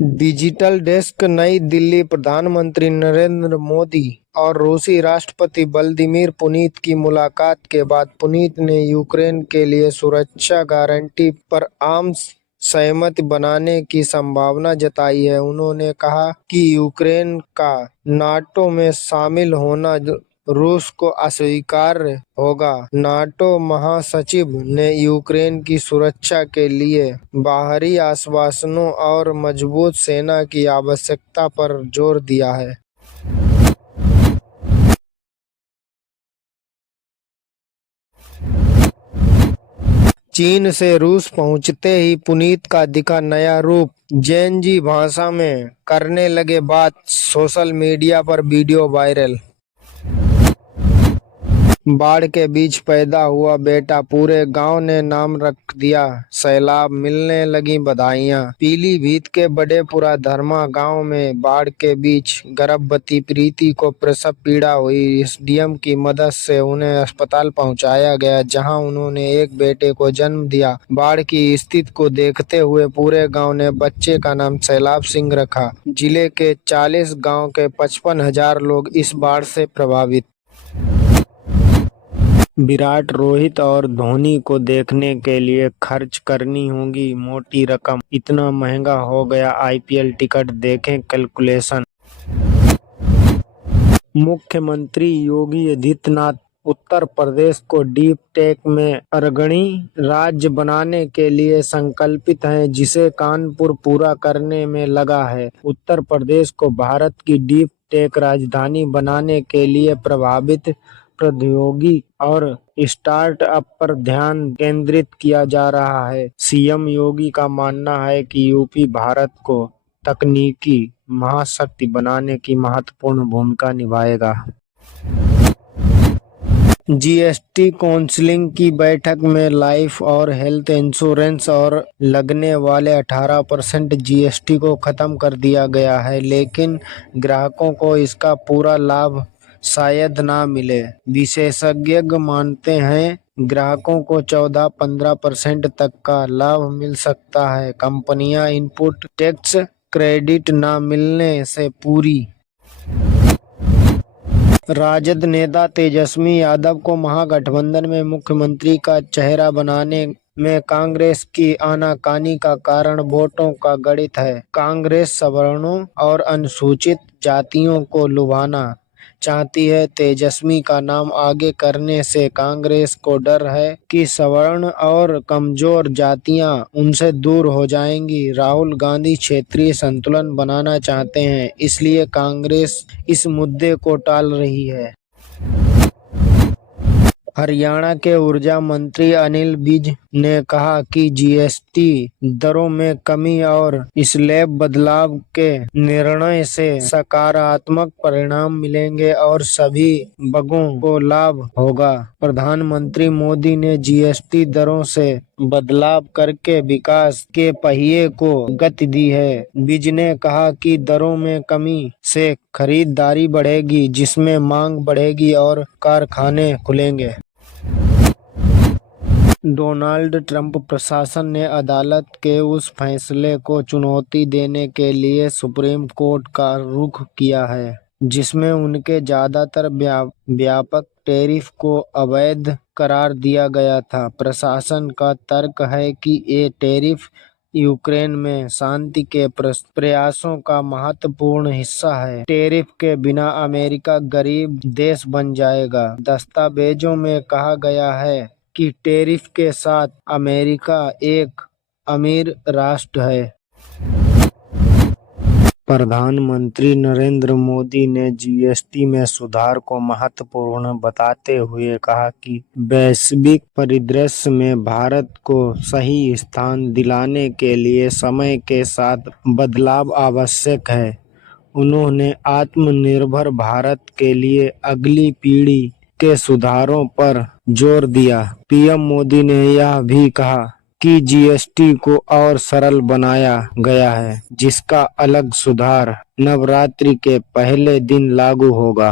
Digital desk, नई दिल्ली। प्रधानमंत्री नरेंद्र मोदी और रूसी राष्ट्रपति व्लादिमीर पुतिन की मुलाकात के बाद पुतिन ने यूक्रेन के लिए सुरक्षा गारंटी पर आम सहमति बनाने की संभावना जताई है। उन्होंने कहा कि यूक्रेन का नाटो में शामिल होना रूस को अस्वीकार्य होगा। नाटो महासचिव ने यूक्रेन की सुरक्षा के लिए बाहरी आश्वासनों और मजबूत सेना की आवश्यकता पर जोर दिया है। चीन से रूस पहुंचते ही पुतिन का दिखा नया रूप, जेनजी भाषा में करने लगे बात, सोशल मीडिया पर वीडियो वायरल। बाढ़ के बीच पैदा हुआ बेटा, पूरे गांव ने नाम रख दिया सैलाब, मिलने लगी बधाइयां। पीलीभीत के बड़ेपुरा धर्मा गांव में बाढ़ के बीच गर्भवती प्रीति को प्रसव पीड़ा हुई। एसडीएम की मदद से उन्हें अस्पताल पहुंचाया गया, जहां उन्होंने एक बेटे को जन्म दिया। बाढ़ की स्थिति को देखते हुए पूरे गाँव ने बच्चे का नाम सैलाब सिंह रखा। जिले के 40 गाँव के 55,000 लोग इस बाढ़ से प्रभावित। विराट, रोहित और धोनी को देखने के लिए खर्च करनी होगी मोटी रकम, इतना महंगा हो गया आईपीएल टिकट, देखें कैलकुलेशन। मुख्यमंत्री योगी आदित्यनाथ उत्तर प्रदेश को डीप टेक में अग्रणी राज्य बनाने के लिए संकल्पित हैं, जिसे कानपुर पूरा करने में लगा है। उत्तर प्रदेश को भारत की डीप टेक राजधानी बनाने के लिए प्रभावित प्रौद्योगिकी और स्टार्टअप पर ध्यान केंद्रित किया जा रहा है। सीएम योगी का मानना है कि यूपी भारत को तकनीकी महाशक्ति बनाने की महत्वपूर्ण भूमिका निभाएगा। जीएसटी काउंसिल की बैठक में लाइफ और हेल्थ इंश्योरेंस और लगने वाले 18% जीएसटी को खत्म कर दिया गया है, लेकिन ग्राहकों को इसका पूरा लाभ शायद ना मिले। विशेषज्ञ मानते हैं ग्राहकों को 14-15% तक का लाभ मिल सकता है। कंपनियां इनपुट टैक्स क्रेडिट ना मिलने से पूरी। राजद नेता तेजस्वी यादव को महागठबंधन में मुख्यमंत्री का चेहरा बनाने में कांग्रेस की आनाकानी का कारण वोटों का गणित है। कांग्रेस सवर्णों और अनुसूचित जातियों को लुभाना चाहती है। तेजस्वी का नाम आगे करने से कांग्रेस को डर है कि सवर्ण और कमजोर जातियां उनसे दूर हो जाएंगी। राहुल गांधी क्षेत्रीय संतुलन बनाना चाहते हैं, इसलिए कांग्रेस इस मुद्दे को टाल रही है। हरियाणा के ऊर्जा मंत्री अनिल विज ने कहा कि जीएसटी दरों में कमी और स्लैब बदलाव के निर्णय से सकारात्मक परिणाम मिलेंगे और सभी वर्गों को लाभ होगा। प्रधानमंत्री मोदी ने जीएसटी दरों से बदलाव करके विकास के पहिए को गति दी है। विज ने कहा कि दरों में कमी से खरीदारी बढ़ेगी, जिसमें मांग बढ़ेगी और कारखाने खुलेंगे। डोनाल्ड ट्रंप प्रशासन ने अदालत के उस फैसले को चुनौती देने के लिए सुप्रीम कोर्ट का रुख किया है, जिसमें उनके ज्यादातर व्यापक टैरिफ को अवैध करार दिया गया था। प्रशासन का तर्क है कि ये टैरिफ यूक्रेन में शांति के प्रयासों का महत्वपूर्ण हिस्सा है। टैरिफ के बिना अमेरिका गरीब देश बन जाएगा। दस्तावेजों में कहा गया है कि टैरिफ के साथ अमेरिका एक अमीर राष्ट्र है। प्रधानमंत्री नरेंद्र मोदी ने जीएसटी में सुधार को महत्वपूर्ण बताते हुए कहा कि वैश्विक परिदृश्य में भारत को सही स्थान दिलाने के लिए समय के साथ बदलाव आवश्यक है। उन्होंने आत्मनिर्भर भारत के लिए अगली पीढ़ी के सुधारों पर जोर दिया। पीएम मोदी ने यह भी कहा कि जीएसटी को और सरल बनाया गया है, जिसका अलग सुधार नवरात्रि के पहले दिन लागू होगा।